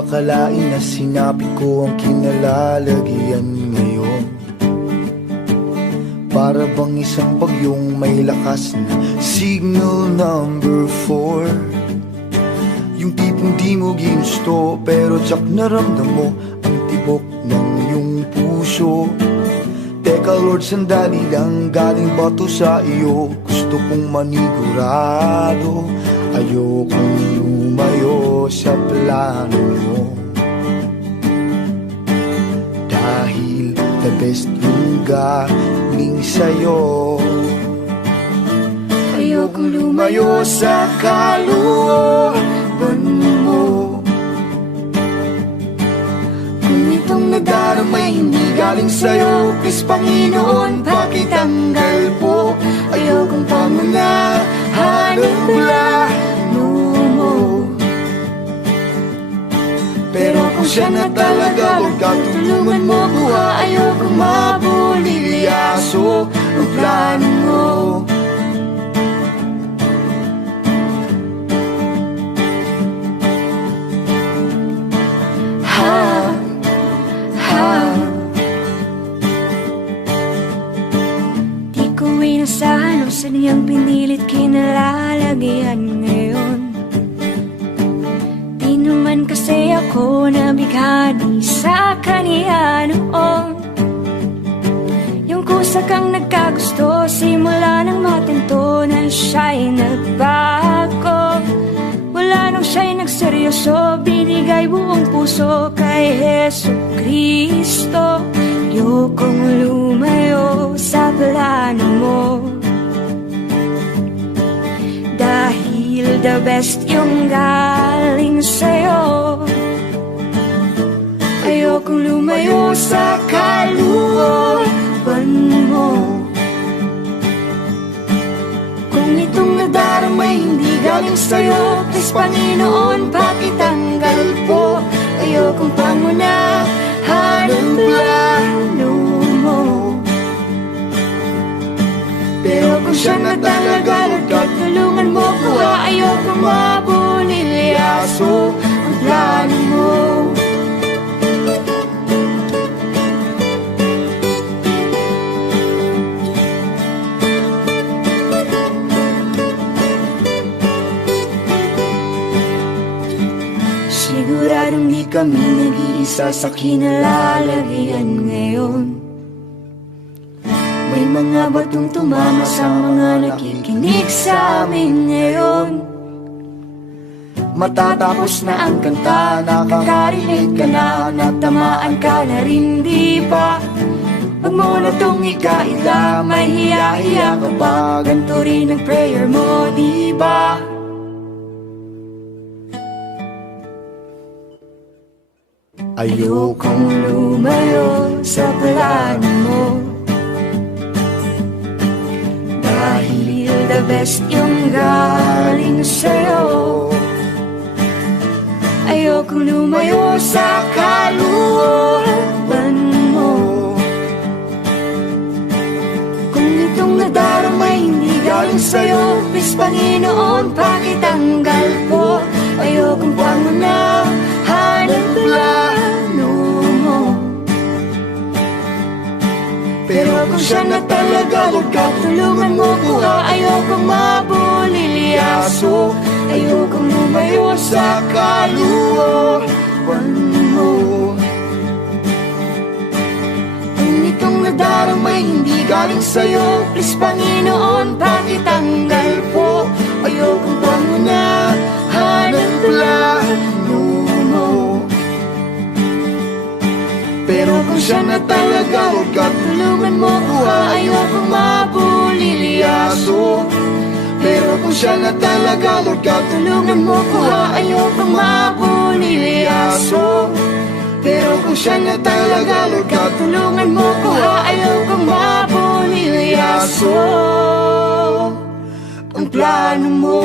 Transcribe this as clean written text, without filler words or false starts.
akalain na sinapit ko ang kinalalagyan ngayon? Para bang isang bagyong may lakas na signal number 4. Yung tipong di mo ginusto pero tsak naramdam mo ang tibok ng iyong puso. Teka Lord, sandali lang, galing ba to sa iyo? Gusto kong manigurado, ayokong lumayo sa plano mo. Dahil the best yung galing sa'yo. Ayokong lumayo sa kalooban mo. Kung itong nadaramay hindi galing sa'yo, please Panginoon, pakitanggal po. Ayokong pangunahan ang plano mo. Pero kung siya na talaga, huwag ka tulungan mo ko. Ayokong mabulilyaso ang plano mo. Di ko inasahan o sadyang pinilit kinalalagyan ngayon. Di naman kasi ako nabigani sa kaniya noon. Yung kusa kang nagkagusto, simula nang matinto na siya'y nagbago. Wala nang siya'y nagseryoso, binigay buong puso kay Jesucristo. Ayokong lumayo sa plano mo. Dahil the best yung galing sa'yo. Ayokong lumayo sa kalooban mo. Kung itong nadaramay hindi galing sa'yo, please Panginoon, pakitanggal po. Ayokong pangunahan ang plano mo. Pero kung siya na talaga, huwag ka tulungan mo ko. Ayokong mabulilyaso ang plano mo. Siguradong di kami nag-iisa sa kinalalagyan ngayon. May mga batong tumama sa mga nakikinig sa amin ngayon. Matatapos na ang kanta, nakakarinig ka na, natamaan ka na rin, di ba? Wag mo na tong ikaila, may hiya-hiya ka pa, ganito rin ang prayer mo, di ba? Ayokong lumayo sa plano mo. Dahil the best yung galing sa'yo. Ayokong lumayo sa kalooban mo. Kung itong nadaramay hindi galing sa'yo, please Panginoon, pakitanggal po. Ayokong pangunahan ang plano mo. Pero kung siya na talaga, huwag ka tulungan mo ko. Ayokong mabulilyaso. Ayokong lumayo sa kalooban mo. Kung itong nadaramay hindi galing sa'yo, please Panginoon, pakitanggal po. Ayokong pangunahan ang plano mo. Pero kung siya na talaga, huwag ka tulungan mo ko. Ayokong mabulilyaso. Pero kung siya na talaga, huwag ka tulungan mo ko. Ayokong mabulilyaso. Pero kung siya na talaga, huwag ka tulungan mo ko. Ayokong mabulilyaso ang plano mo.